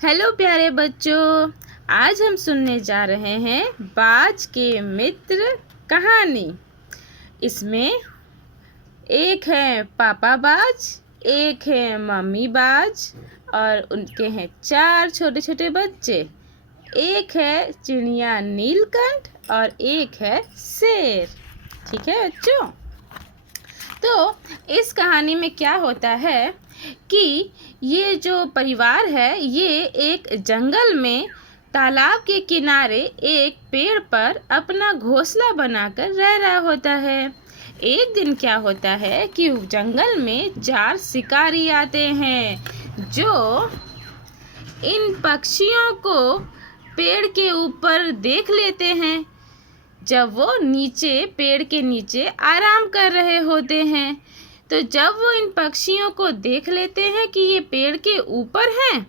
Hello प्यारे बच्चों, आज हम सुनने जा रहे हैं बाज के मित्र कहानी। इसमें एक है पापा बाज, एक है मम्मी बाज और उनके हैं 4 छोटे छोटे बच्चे। एक है चिड़िया नीलकंठ और एक है शेर। ठीक है बच्चों, तो इस कहानी में क्या होता है कि ये जो परिवार है ये एक जंगल में तालाब के किनारे एक पेड़ पर अपना घोंसला बनाकर रह रहा होता है। एक दिन क्या होता है कि जंगल में 4 शिकारी आते हैं जो इन पक्षियों को पेड़ के ऊपर देख लेते हैं जब वो नीचे पेड़ के नीचे आराम कर रहे होते हैं। तो जब वो इन पक्षियों को देख लेते हैं कि ये पेड़ के ऊपर हैं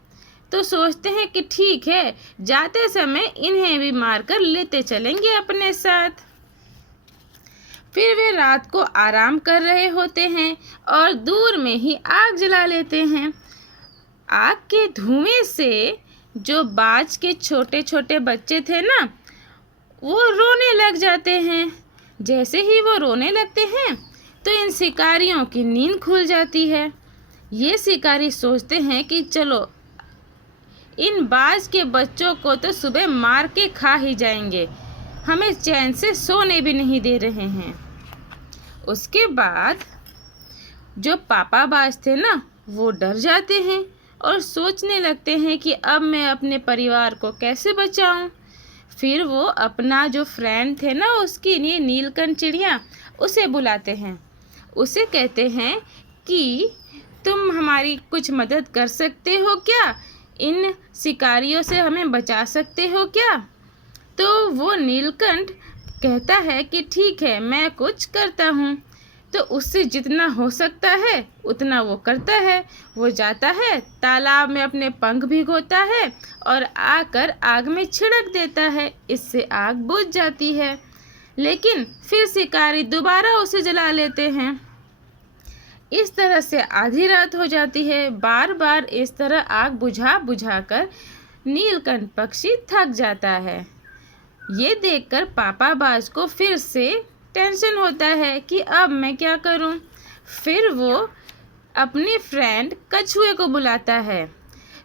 तो सोचते हैं कि ठीक है, जाते समय इन्हें भी मारकर लेते चलेंगे अपने साथ। फिर वे रात को आराम कर रहे होते हैं और दूर में ही आग जला लेते हैं। आग के धुएं से जो बाज के छोटे छोटे बच्चे थे ना, वो रोने लग जाते हैं। जैसे ही वो रोने लगते हैं तो इन शिकारियों की नींद खुल जाती है। ये शिकारी सोचते हैं कि चलो इन बाज के बच्चों को तो सुबह मार के खा ही जाएंगे, हमें चैन से सोने भी नहीं दे रहे हैं। उसके बाद जो पापा बाज थे ना, वो डर जाते हैं और सोचने लगते हैं कि अब मैं अपने परिवार को कैसे बचाऊं। फिर वो अपना जो फ्रेंड थे ना, उसकी ये नीलकंठ चिड़िया, उसे बुलाते हैं। उसे कहते हैं कि तुम हमारी कुछ मदद कर सकते हो क्या, इन शिकारियों से हमें बचा सकते हो क्या। तो वो नीलकंठ कहता है कि ठीक है, मैं कुछ करता हूँ। तो उससे जितना हो सकता है उतना वो करता है। वो जाता है तालाब में, अपने पंख भिगोता है और आकर आग में छिड़क देता है। इससे आग बुझ जाती है, लेकिन फिर शिकारी दोबारा उसे जला लेते हैं। इस तरह से आधी रात हो जाती है। बार बार इस तरह आग बुझा बुझाकर नीलकंठ पक्षी थक जाता है। ये देखकर पापा बाज को फिर से टेंशन होता है कि अब मैं क्या करूं। फिर वो अपने फ्रेंड कछुए को बुलाता है।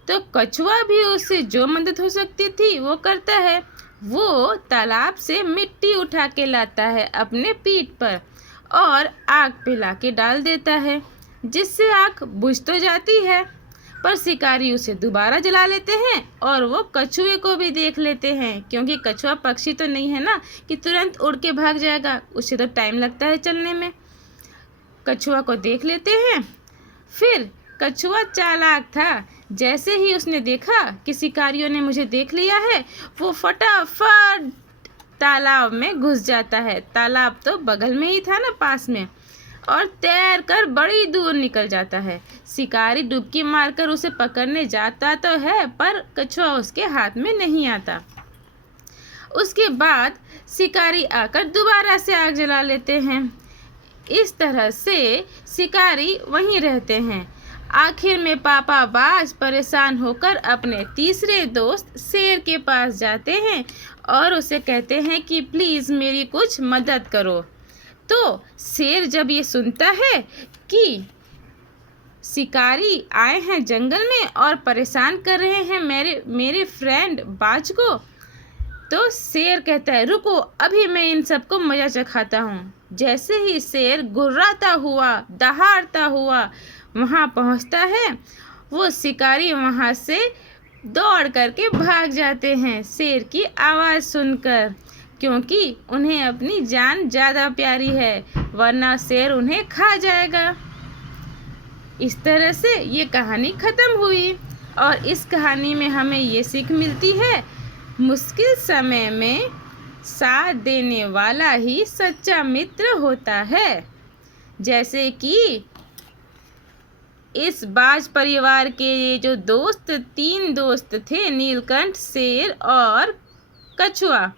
तो कछुआ भी उससे जो मदद हो सकती थी वो करता है। वो तालाब से मिट्टी उठा के लाता है अपने पीठ पर और आग पे लाके डाल देता है, जिससे आग बुझ तो जाती है, पर शिकारी उसे दोबारा जला लेते हैं और वो कछुए को भी देख लेते हैं, क्योंकि कछुआ पक्षी तो नहीं है ना कि तुरंत उड़ के भाग जाएगा, उसे तो टाइम लगता है चलने में। कछुआ को देख लेते हैं। फिर कछुआ चालाक था, जैसे ही उसने देखा कि शिकारियों ने मुझे देख लिया है, वो फटाफट तालाब में घुस जाता है। तालाब तो बगल में ही था ना, पास में, और तैर कर बड़ी दूर निकल जाता है। शिकारी डुबकी मारकर उसे पकड़ने जाता तो है, पर कछुआ उसके हाथ में नहीं आता। उसके बाद शिकारी आकर दोबारा से आग जला लेते हैं। इस तरह से शिकारी वहीं रहते हैं। आखिर में पापा बाज परेशान होकर अपने तीसरे दोस्त शेर के पास जाते हैं और उसे कहते हैं कि प्लीज़ मेरी कुछ मदद करो। तो शेर जब ये सुनता है कि शिकारी आए हैं जंगल में और परेशान कर रहे हैं मेरे फ्रेंड बाज को, तो शेर कहता है रुको, अभी मैं इन सबको मजा चखाता हूँ। जैसे ही शेर गुर्राता हुआ, दहाड़ता हुआ वहाँ पहुँचता है, वो शिकारी वहाँ से दौड़ करके भाग जाते हैं शेर की आवाज़ सुनकर, क्योंकि उन्हें अपनी जान ज़्यादा प्यारी है, वरना शेर उन्हें खा जाएगा। इस तरह से ये कहानी ख़त्म हुई। और इस कहानी में हमें ये सीख मिलती है, मुश्किल समय में साथ देने वाला ही सच्चा मित्र होता है। जैसे कि इस बाज परिवार के ये जो दोस्त, 3 दोस्त थे, नीलकंठ, शेर और कछुआ,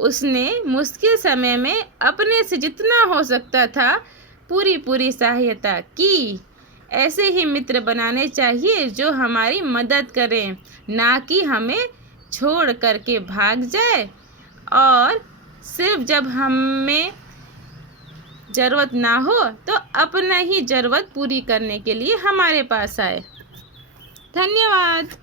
उसने मुश्किल समय में अपने से जितना हो सकता था पूरी सहायता की। ऐसे ही मित्र बनाने चाहिए जो हमारी मदद करें, ना कि हमें छोड़ करके भाग जाए और सिर्फ जब हमें ज़रूरत ना हो तो अपना ही ज़रूरत पूरी करने के लिए हमारे पास आए। धन्यवाद।